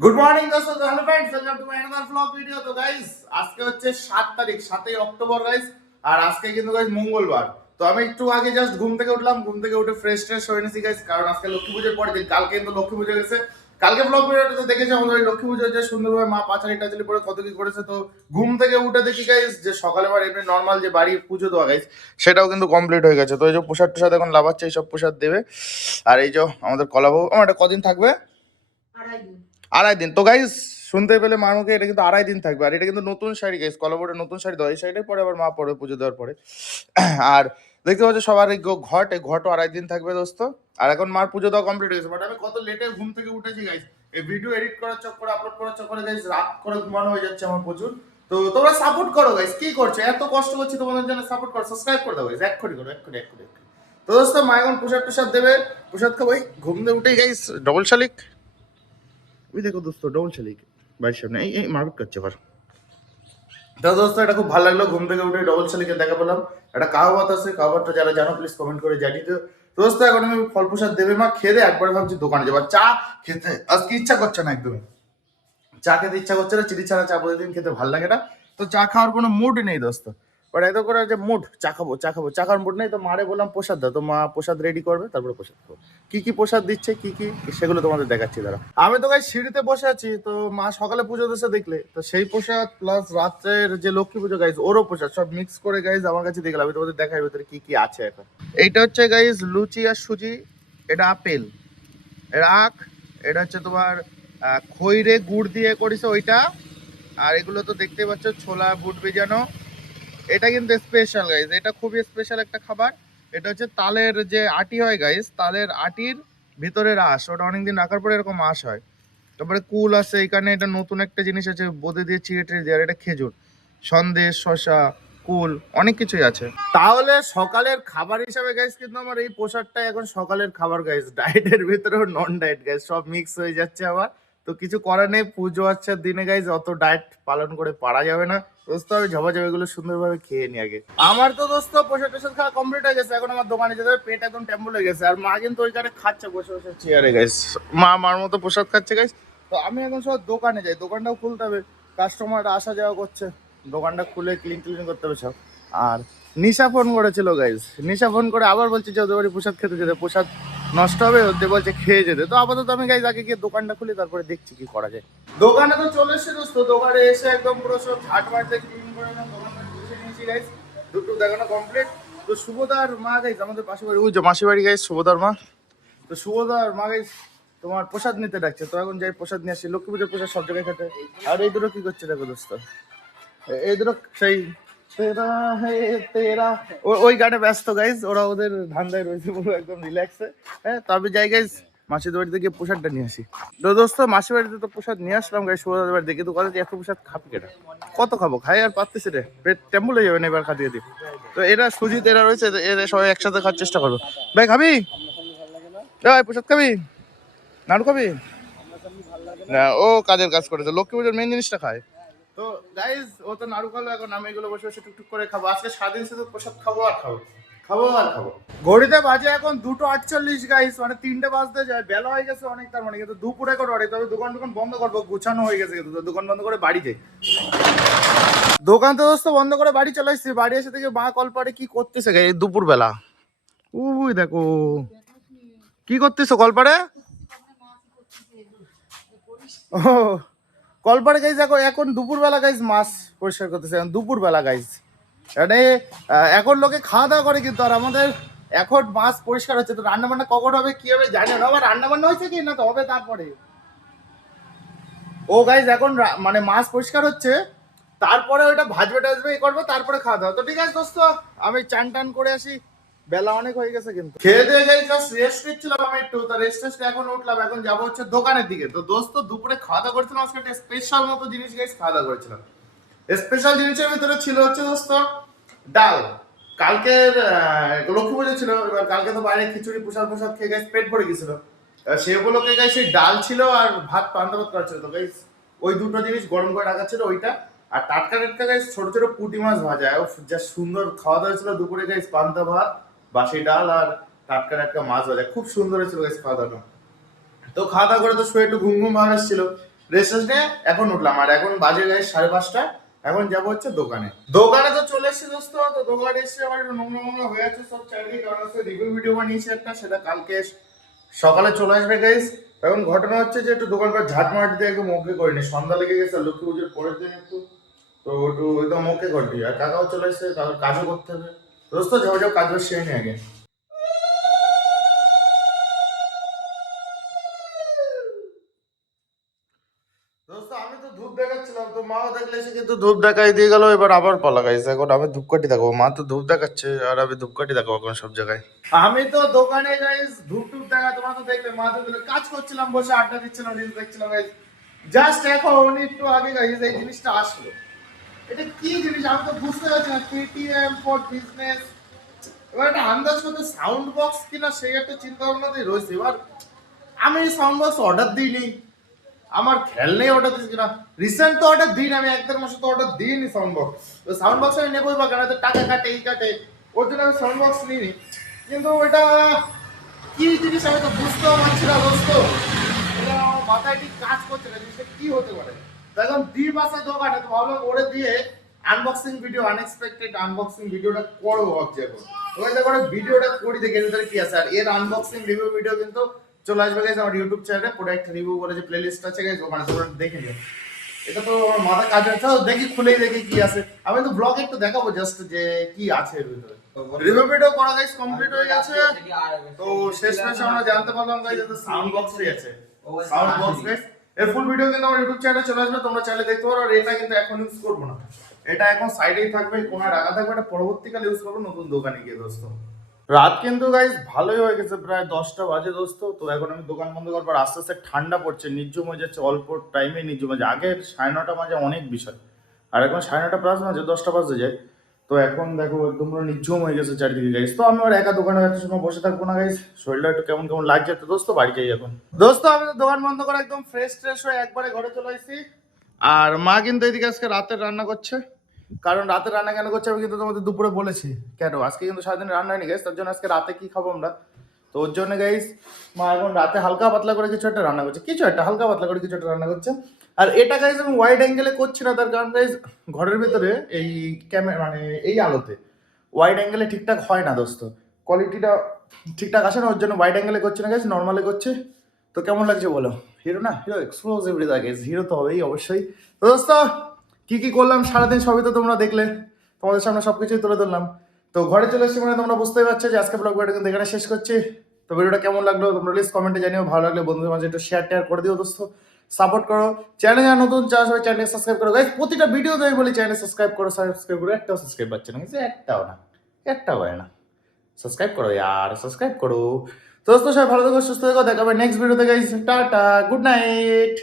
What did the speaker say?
Good morning দোস্ত, hello friends, welcome to my another vlog video. তো guys, আজকে হচ্ছে 7 তারিখ, 7ই অক্টোবর গাইস। আর আজকে কিন্তু গাইস মঙ্গলবার। তো আমি একটু আগে জাস্ট ঘুম থেকে উঠলাম, ঘুম থেকে উঠে ফ্রেশ ট্রেশ হয়ে নিয়েছি গাইস, কারণ আজকে লক্ষ্মী পুজোর পরের দিন। কালকে কিন্তু লক্ষ্মী পুজো গেছে। কালকে ব্লগ ভিডিওটা দেখেছি আমাদের লক্ষ্মী পুজো যে সুন্দরভাবে মা পাঁচালি টাচালি পরে কত কি করেছে। তো ঘুম থেকে উঠে দেখি গাইস যে সকালে আবার এমনি নর্মাল যে বাড়ি পুজো দেওয়া গাইস, সেটাও কিন্তু কমপ্লিট হয়ে গেছে। তো এই যে প্রসাদ টসাদ এখন লাভাচ্ছে, এইসব প্রসাদ দেবে। আর এই যে আমাদের কলাবউ, আমার এটা কদিন থাকবে? 2.5 দিন। তো গাইস শুনতে পেলে মার মুখে, এটা কিন্তু 2.5 দিন থাকবে। আর এটা কিন্তু নতুন শাড়ি গাইস, কলাবোর্ডের নতুন শাড়ি দেওয়া, এই শাড়িটাই পরে আবার মা পরে পুজো দেওয়ার পরে। আর দেখতে পাচ্ছ সবার এই ঘট, এই ঘটও 2.5 দিন থাকবে দোস্ত। আর এখন মার পুজো দেওয়া কমপ্লিট হয়ে গেছে। বাট আমি কত লেটে ঘুম থেকে উঠেছি গাইস, এই ভিডিও এডিট করার চক্করে, আপলোড করার চক্করে গাইস রাত করে ঘুমানো হয়ে যাচ্ছে আমার প্রচুর। তো তোমরা সাপোর্ট করো গাইস, কি করছো? এত কষ্ট করছি তোমাদের জন্য, সাপোর্ট করো, সাবস্ক্রাইব করে দাও গাইস, এক্ষুনি করো, এক্ষুনি এক্ষুনি এক্ষুনি। তো দোস্ত মা এখন প্রসাদ টসাদ দেবে, প্রসাদ খাবো। ঘুম দিয়ে উঠেই গাইস ডবল শালিক, ওই দেখো দোস্ত ডবল শালিক বাড়ির সামনে, এই মারপিট করছে আবার। তো দোস্ত এটা খুব ভালো লাগলো, ঘুম থেকে উঠে ডবল শালিকে দেখা পেলাম। একটা কাহাবাত আছে, কাহাবাতটা যারা জানো প্লিজ কমেন্ট করে জানিয়ে দিও। তো দোস্ত এখন আমি ফল প্রসাদ দেবে মা, খেয়ে একবারে ভাবছি দোকানে যাবো। চা খেতে আজকে ইচ্ছা করছে না একদমই, চা খেতে ইচ্ছা করছে না, চিনি ছাড়া চা প্রতিদিন খেতে ভালো লাগে না। তো চা খাওয়ার কোনো মুড নেই দোস্ত। বাট এত করে যে মুড চা খাবো চা খাবো, চা খাওয়ার মুড নেই। তো মারে বললাম প্রসাদ দাও, তো মা প্রসাদ রেডি করবে, তারপরে প্রসাদ খাবো। কি কি প্রসাদ দিচ্ছে, কি কি সেগুলো তোমাদের দেখাচ্ছি দাঁড়া। আমি তো গাই সিঁড়িতে বসে আছি, তো মা সকালে পুজো দিচ্ছে দেখলে, তো সেই প্রসাদ প্লাস রাত্রের যে লক্ষ্মী পুজো গাইজ ওরও প্রসাদ, সব মিক্স করে গাইজ আমার কাছে দেখলাম। আমি তোমাদের দেখাই ভেতরে কি কি আছে এখন। এইটা হচ্ছে গাইজ লুচি আর সুজি, এটা আপেল, এটা আখ, এটা হচ্ছে তোমার খৈরে গুড় দিয়ে করেছে ওইটা। আর এগুলো তো দেখতেই পাচ্ছ ছোলা বুট ভেজানো। এটা কিন্তু স্পেশাল গাইজ, এটা খুবই স্পেশাল একটা খাবার। এটা হচ্ছে তালের যে আটি হয় গাইজ, তালের আটির ভিতরে আঁশ, ওটা অনেকদিন রাখার পরে এরকম আঁশ হয়। তারপরে কুল আছে এখানে, এটা নতুন একটা জিনিস আছে বোঁদে দিয়ে চিড়ে টিড়ে দিয়ে, আর এটা খেজুর, সন্দেশ, শশা, কুল, অনেক কিছুই আছে। তাহলে সকালের খাবার হিসাবে গাইজ কিন্তু আমার এই প্রসাদটাই এখন সকালের খাবার গাইজ। ডায়েটের ভিতরেও নন ডায়েট গাইজ, সব মিক্স হয়ে যাচ্ছে আবার। তো কিছু করার নেই, পুজো আছে দিনে গাইজ, অত ডায়েট পালন করে পারা যাবে না দোস্ত। আমি ঝপাঝপ এগুলো সুন্দরভাবে খেয়ে নি আগে। আমার তো দোস্ত প্রসাদ টসাদ খাওয়া কমপ্লিট হয়ে গেছে, এখন আমার দোকানে যেতে হবে, পেট একদম টেম্বল হয়ে গেছে। আর মা কিন্তু ওইখানে খাচ্ছে বসে বসে চেয়ারে গাইজ, মা মার মতো প্রসাদ খাচ্ছে গাইজ। তো আমি এখন সব দোকানে যাই, দোকানটাও খুলতে হবে, কাস্টমার আসা যাওয়া করছে, দোকানটা খুলে ক্লিন ক্লিন করতে হবে সব। আর নিশা ফোন করেছিল গাইজ, নিশা ফোন করে আবার বলছে যে ওদের বাড়ি প্রসাদ খেতে যেতে, প্রসাদ নষ্ট হবে, ওদের বলছে খেয়ে যেতে। তো আপাতত আমি গাইজ আগে গিয়ে দোকানটা খুলি, তারপরে দেখছি কি করা যায়। দোকানে তো চলে এসেছে দোস্ত, দোকানে এসে একদম পুরো সব ঝাট মারতে ক্লিন করে দোকানটা বসে নিয়েছি গাইজ, দুটো দেখানো কমপ্লিট। তো শুভদার মা গাইজ আমাদের পাশে বাড়ি, ওই যে মাসি বাড়ি গাইজ শুভদার মা। তো শুভদার মা গাইজ তোমার প্রসাদ নিতে ডাকছে, তো এখন যাই প্রসাদ নিয়ে আসি। লক্ষ্মী পুজোর প্রসাদ সব জায়গায় খেতে। আর এই দুটো কি করছে দেখো দোস্ত, এই দুটো সেই তেরা হে তেরা, ওই গানে ব্যস্ত গাইজ, ওরা ওদের ধান্দায় রয়েছে পুরো একদম রিল্যাক্সে। হ্যাঁ, তবে যাই গাইজ মাসির বাড়িতে গিয়ে প্রসাদটা নিয়ে আসি। তো দোস্ত মাসির বাড়িতে তো প্রসাদ নিয়ে আসলাম গাইজ, সুভদার বাড়িতে, কিন্তু কথা এত প্রসাদ খাবি কেটা, কত খাবো, খাই আর পারতেছি রে, পেট টেম্বল হয়ে যাবে না এবার খাতিয়ে দিই। তো এরা সুজিত এরা রয়েছে, এরা সবাই একসাথে খাওয়ার চেষ্টা করবো। ভাই খাবি? ভাই প্রসাদ খাবি? নাড়ু খাবি? না, ও কাজের কাজ করেছে, লক্ষ্মী পুজোর মেন জিনিসটা খায়। তো গাইজ ও তো নাড়ু খালো, এখন আমি এগুলো বসে বসে টুকটুক করে খাবো। আজকে স্বাধীন শুধু প্রসাদ খাবো আর খাবো, খাবো আর খাবো। ঘড়িতে বাজে এখন 2:48 গাইজ, মানে 3টে বাজতে যায়, বেলা হয়ে গেছে অনেক। তার মানে কিন্তু দুপুরে করে বাড়ি, তবে দোকান টোকান বন্ধ করবো, গুছানো হয়ে গেছে কিন্তু, দোকান বন্ধ করে বাড়ি যাই। দোকান তো দোস্ত বন্ধ করে বাড়ি চলে আসছি, বাড়ি এসে থেকে মা কল পাড়ে কি করতেছে গাই দুপুর বেলা, উই দেখো কি করতেছো কলপাড়ে। ও কলপাড়ে গাইজ দেখো এখন দুপুর বেলা গাইজ মাছ পরিষ্কার করতেছে, এখন দুপুর বেলা গাইজ। মানে এখন লোকে খাওয়া দাওয়া করে কিন্তু, আর আমাদের এখন মাছ পরিষ্কার হচ্ছে। তো রান্না বান্না কখন হবে কি হবে জানি না, আমার রান্না বান্না হয়েছে কি না তো হবে তারপরে। ও গাইজ এখন মানে মাছ পরিষ্কার হচ্ছে, তারপরে ওইটা ভাজবে টাজবে করবে, তারপরে খাওয়া দাওয়া। তো ঠিক আছে দোস্ত, আমি চান টান করে আসি, বেলা অনেক হয়ে গেছে কিন্তু। খেয়ে দিয়ে যাই, জাস্ট রেস্ট নিচ্ছিলাম আমি একটু, তো রেস্ট টেস্ট এখন উঠলাম, এখন যাবো হচ্ছে দোকানের দিকে। তো দোস্ত দুপুরে খাওয়া দাওয়া করেছিলাম, আজকে একটা স্পেশাল মতো জিনিস গাইজ খাওয়া দাওয়া করেছিলাম। স্পেশাল জিনিসের ভিতরে ছিল হচ্ছে দোস্ত ডাল। কালকের লক্ষ্মী পুজো ছিল, এবার কালকে তো বাইরে খিচুড়ি প্রসাদ প্রসাদ খেয়ে গাইজ পেট ভরে গেছিল। সেগুলোকে গাইজ সেই ডাল ছিল আর ভাত, পান্তা ভাত করা ছিল। তো গাইজ ওই দুটো জিনিস গরম করে রাখা ছিল ওইটা, আর টাটকা টাটকা গাইজ ছোট ছোট পুঁটি মাছ ভাজা, যা সুন্দর খাওয়া দাওয়া ছিল দুপুরে গাইজ। পান্তা ভাত, বাসি ডাল আর টাটকা টাটকা মাছ ভাজা, খুব সুন্দর হয়েছিল গাইজ খাওয়া দাওয়াটা। তো খাওয়া দাওয়া করে তো শুয়ে একটু ঘুম ঘুম ভাব এসেছিল। রেস্ট নিয়ে এখন উঠলাম, আর এখন বাজে গাইস 5:30। এখন যাবো হচ্ছে দোকানে। দোকানে তো চলে এসেছি দোস্ত। তো দোকানে এসে আমার একটু নোংরা নোংরা হয়ে আছে সব চারিদিকে, কারণ হচ্ছে রিভিউ ভিডিও বানিয়েছি একটা, সেটা কালকে সকালে চলে আসবে গাইস। এখন ঘটনা হচ্ছে যে একটু দোকানপাট ঝাঁট মাট দিয়ে একটু মুখে করিনি, সন্ধ্যা লেগে গেছে লক্ষ্মী পুজোর পরের দিন একটু, তো একটু একদম মুখে করবি। আর কাকাও চলে এসেছে, কাকার কাজও করতে হবে দোস্ত। যাও যাও কাজ সেরে নি আগে। দোস্ত আমি তো ধূপ দেখাচ্ছিলাম, তো মাও দেখলে এসে কিন্তু ধূপ দেখাই দিয়ে গেল, এবার আবার পালা গাইছে। এখন আমি ধূপকাঠি দেখাবো, মা তো ধূপ দেখাচ্ছে আর আমি ধূপকাঠি দেখাবো এখন সব জায়গায়। আমি তো দোকানে গাইস ধূপ টুপ দেখা, তোমরা তো দেখলে মা তো দেখলে কাজ করছিলাম, বসে আড্ডা দিচ্ছিলাম, রিলস দেখছিলাম গাইস। জাস্ট এখন একটু আগে গাইস এই জিনিসটা আসলো। এটা কি জিনিস আমি তো বুঝতে পারছি না। পেটিএম ফর বিজনেস, এবার একটা আন্দাজ করতে সাউন্ড বক্স কিনা সেই একটা চিন্তা ভাবনাতেই রয়েছে। এবার আমি সাউন্ড বক্স অর্ডার দিইনি, আমার খেয়াল নেই অর্ডার দিয়েছি কিনা। রিসেন্ট তো অর্ডার দিন, আমি 1-1.5 মাসে তো অর্ডার দিইনি সাউন্ড বক্স। তো সাউন্ড বক্স আমি নেবই বা কেন, তো টাকা কাটে এই কাটে, ওর জন্য আমি সাউন্ড বক্স নিইনি। কিন্তু এটা কি জিনিস আমি তো বুঝতেও পারছি না দোস্ত। এটা আমার মাথায় ঠিক কাজ করছে না, জিনিসটা কি হতে পারে। তো এখন দ্বীপ আছে দোকানে, তো ভাবলাম ওরে দিয়ে আনবক্সিং ভিডিও, আনএক্সপেক্টেড আনবক্সিং ভিডিওটা করো ভাবছি এখন। ওই দেখো ভিডিওটা করি দেখে এর ভিতরে কি আছে। আর এর আনবক্সিং রিভিউ ভিডিও কিন্তু চলে আসবে গাইস আমার ইউটিউব চ্যানেলে, প্রোডাক্ট রিভিউ বলে যে প্লেলিস্ট আছে গাইস, ওখানে তোমরা দেখে নিও। এটা তো আমার মাথা কাজ হচ্ছে, দেখি খুলেই দেখি কি আছে। আমি তো ব্লগে একটু দেখাবো জাস্ট যে কি আছে এর ভিতরে। রিভিউ ভিডিও করা গাইস কমপ্লিট হয়ে গেছে। তো শেষমেশ আমরা জানতে পারলাম গাইস যে সাউন্ড বক্সই আছে, সাউন্ড বক্স গাইস। এর ফুল ভিডিও কিন্তু আমার ইউটিউব চ্যানেলে চলে আসবে, তোমরা চাইলে দেখতে পারো। আর এটা কিন্তু এখন ইউজ করবো না, এটা এখন সাইডেই থাকবে, কোণায় রাখা থাকবে, এটা পরবর্তীকালে ইউজ করবো নতুন দোকানে গিয়ে দোস্ত। রাত কিন্তু গাইস ভালোই হয়ে গেছে, প্রায় 10টা বাজে দোস্ত। তো এখন আমি দোকান বন্ধ করার পর আস্তে আস্তে ঠান্ডা পড়ছে, নির্জুম হয়ে যাচ্ছে, অল্প টাইমে নির্জুম হয়ে যায়। আগে 9:30 বাজে অনেক বিষয়, আর এখন 9:30 প্লাস বাজে, 10টা বাজে যায়। তো এখন দেখো একদম পুরো নির্জুম হয়ে গেছে চারিদিকে গাইস। তো আমি আর একা দোকানে এত সময় বসে থাকবো না গাইস, শরীরটা একটু কেমন কেমন লাগছে। তো দোস্ত বাড়ি যাই এখন। দোস্ত আমি তো দোকান বন্ধ করে একদম ফ্রেশ ট্রেশ হয়ে একবারে ঘরে চলে আসছি। আর মা কিন্তু এদিকে আজকে রাতের রান্না করছে, কারণ রাতে রান্না কেন করছে আমি কিন্তু তোমাদের দুপুরে বলেছি কেন। আজকে কিন্তু সারাদিন রান্না হয়নি গাইস, তার জন্য আজকে রাতে কি খাবো আমরা, তো ওর জন্য গাইস মা এখন রাতে হালকা পাতলা করে কিছু একটা রান্না করছে, কিছু একটা হালকা পাতলা করে কিছু একটা রান্না করছে। আর এটা গাইস আমি ওয়াইড অ্যাঙ্গেলে করছি না, তার কারণ গাইস ঘরের ভিতরে এই ক্যামেরা মানে এই আলোতে ওয়াইড অ্যাঙ্গেলে ঠিকঠাক হয় না দোস্ত, কোয়ালিটিটা ঠিকঠাক আসে না, ওর জন্য ওয়াইড অ্যাঙ্গেলে করছি না গাইস, নর্মালে করছে। তো কেমন লাগছে বলো, হিরো না, হিরো এক্সপ্লোসিভ গাইস, হিরো তো হবেই অবশ্যই। তো দোস্ত কি কি করলাম সারাদিন সবই তো তোমরা দেখলে, তোমাদের সামনে সবকিছুই তুলে ধরলাম। তো ঘরে চলে এসেছি মানে তোমরা বুঝতেই পারছো যে আজকে ব্লগ ভিডিও কিন্তু এখানে শেষ করছি। তো ভিডিওটা কেমন লাগলো তোমরা প্লিজ কমেন্টে জানিও, ভালো লাগলে বন্ধুদের মাঝে একটু শেয়ার টেয়ার করে দিও দোস্ত, সাপোর্ট করো। চ্যানেলে যারা নতুন চাষ হয় চ্যানেল সাবস্ক্রাইব করো গাইস, প্রতিটা ভিডিও আমি বলি চ্যানেল সাবস্ক্রাইব করো, একটাও সাবস্ক্রাইব পাচ্ছে না কিন্তু, একটাও না, একটাও হয় না। সাবস্ক্রাইব করো यार, সাবস্ক্রাইব করো। তো দোস্ত সবাই ভালো থেকো, সুস্থ থেকো, দেখা হবে নেক্সট ভিডিওতে গাইস, টাটা, গুড নাইট।